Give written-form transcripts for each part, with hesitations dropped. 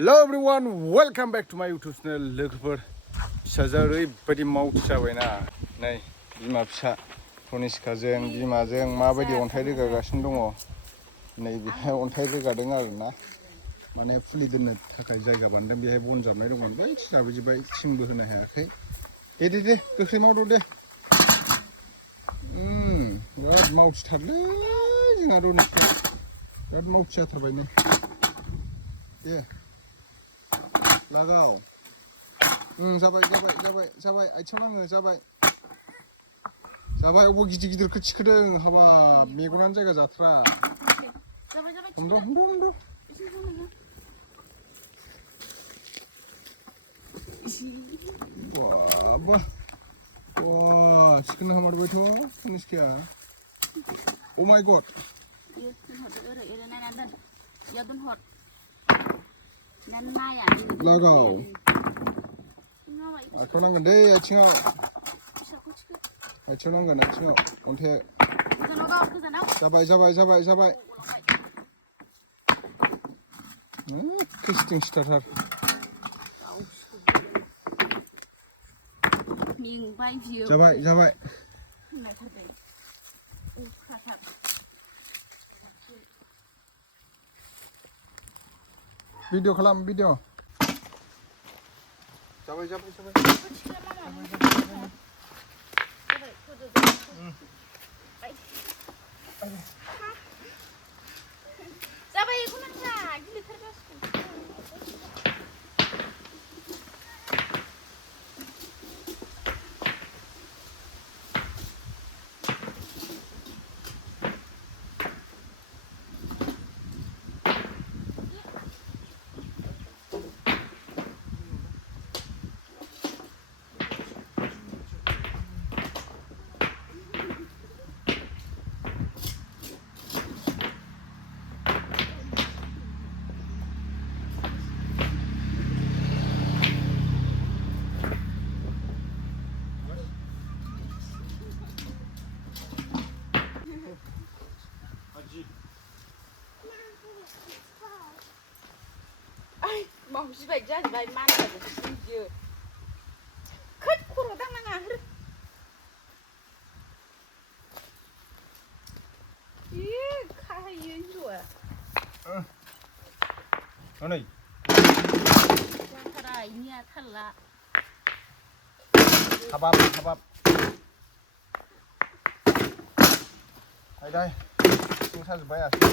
Hello everyone, welcome back to my YouTube channel. लोगोफोर फिसाजोआ ओरैबायदि मावथि जाबायना नै बिमा फिसा तनिष्काजों बिमाजों माबायदि अन्थाइ रोगागासिनो दङ नै बेहाय अन्थाइ रोगादों आरोना माने फुलि दोननो थाखाय जायगा बानायदों बेहाय बन जाबनाय दंमोन बै जाबोजोबबाय थिंबो होनो हायाखै दे गोख्रै मावदो दे बिराद मावथिथारलै जोंहा तनिष्का बिराद मावथि जाथारबाय नै दे लागाव जाबाय आथिङाव नाङो जाबाय अबाव गिदिर थिखोदों हाबा मेगनानो जायगा जाथ्रा हमद' बाबा थिखोनो हामारबायथ' तनिष्काया अ माय गड लागाव आथिङाव नांगोन दै आथिङाव नांगोन आथिङाव अन्थाइ जाबाय खिस्टिं सिथारथार जाबाय भिडिअ खालाम भिडिअ जाबाय मावजिबायदि जाजोब्बाय मानसियाबो गियो खोद खर' दांनाङा खाहैयो हिनजावा हनै जाथारा इनिया थालला हाबाब आयदाय सिं साजोब्बाय आसि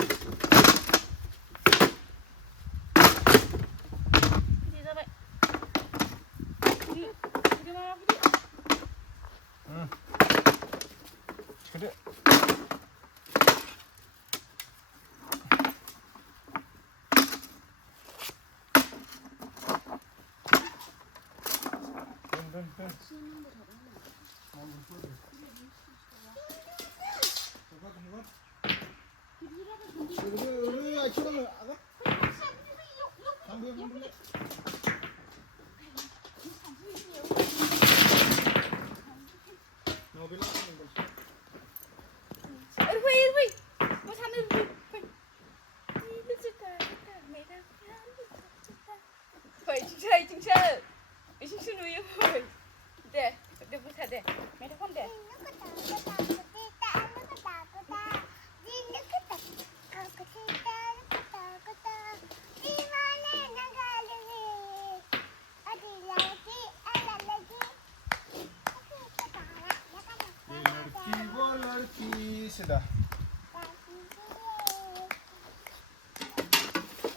sudah.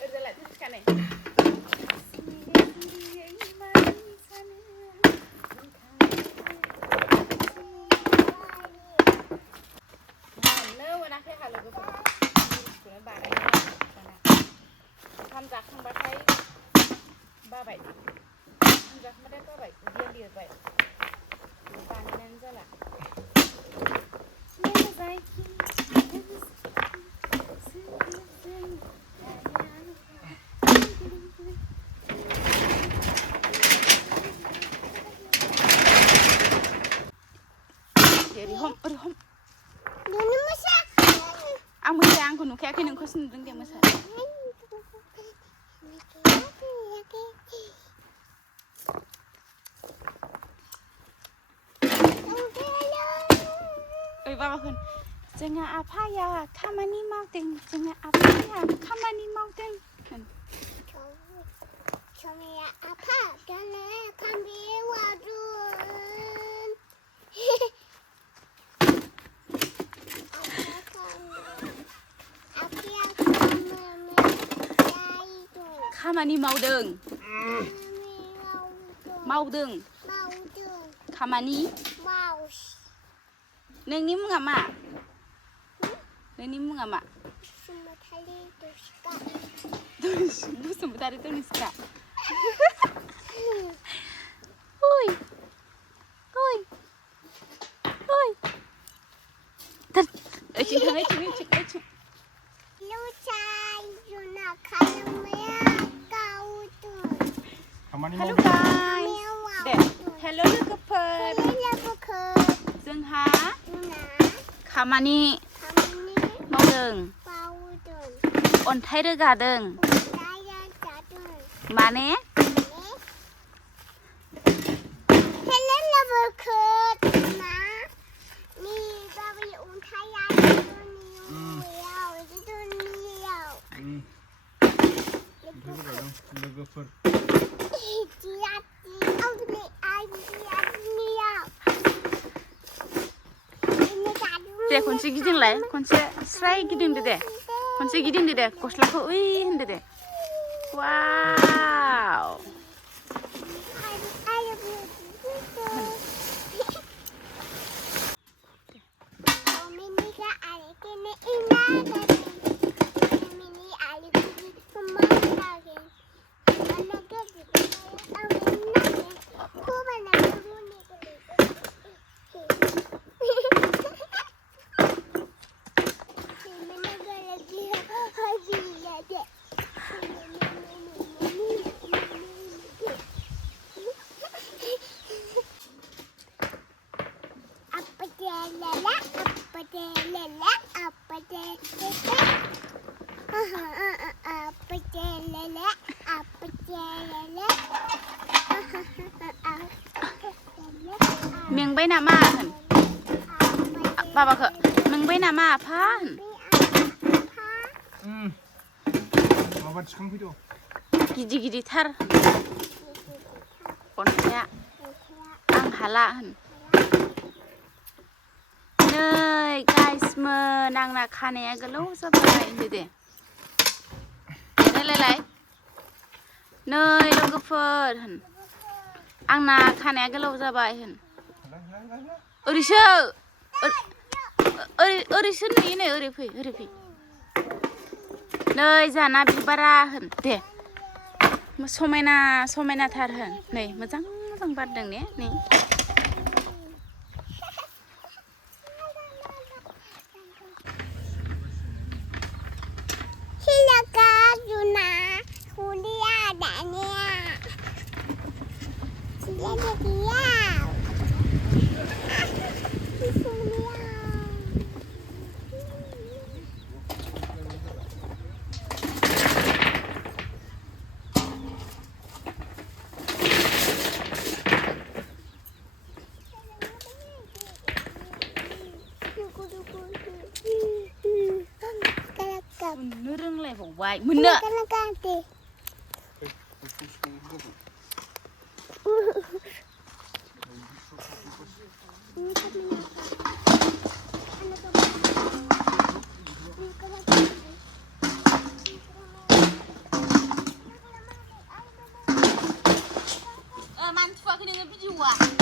Udah teruskan nih. Oंखाम जाखांबाथाय बाबाय उदैया लिरबाय बानायनानै जाला आं मोसाया आंखौ नुखायाखै नोंखौसो नुदों दे मोसा बाबाखौ जोंहा आफाया खामानि मावदों जोंहा आफाया खामानि मावदों Soalnya apa? Karena kami wadun. Apa yang खामानि मावदों मावदों खामानि नोंनि मुङा मा नोंनि मुङा मा Basumatary दनिस्का Ui. Ui. Ui. Thật. Ở trên thằng ấy trên. Hello guys. Để. Hello lookupper. जोंहा खामानि मावदों अन्थाइ रोगादों माने लोगोफोर दे खनसे गिदिंलाय खनसे स्राय गिदिंदो दे खनसे गिदिंदो दे गस्लाखौ ओइ होनदो दे वाव मेंबाय नामा होन बाबाखौ मेंबाय नामा आफा होन माबा थिखांफैद' गिदिरथार अन्थाइआ आं हाला होन नै गाइसमोन आंना खानाया गोलाव जाबाय होनदो दे रायलायलाय नै लोगोफोर होन आंना खानाया गोलाव जाबाय होन ओरैसो नुयो नै ओरै फै नै जाना बिबारा होन दे समायनाथार होन नै मोजां बारदों ने नै मोननो रोंलायबावबाय मोननो मानो थुवाखै नोङो भिडिअआ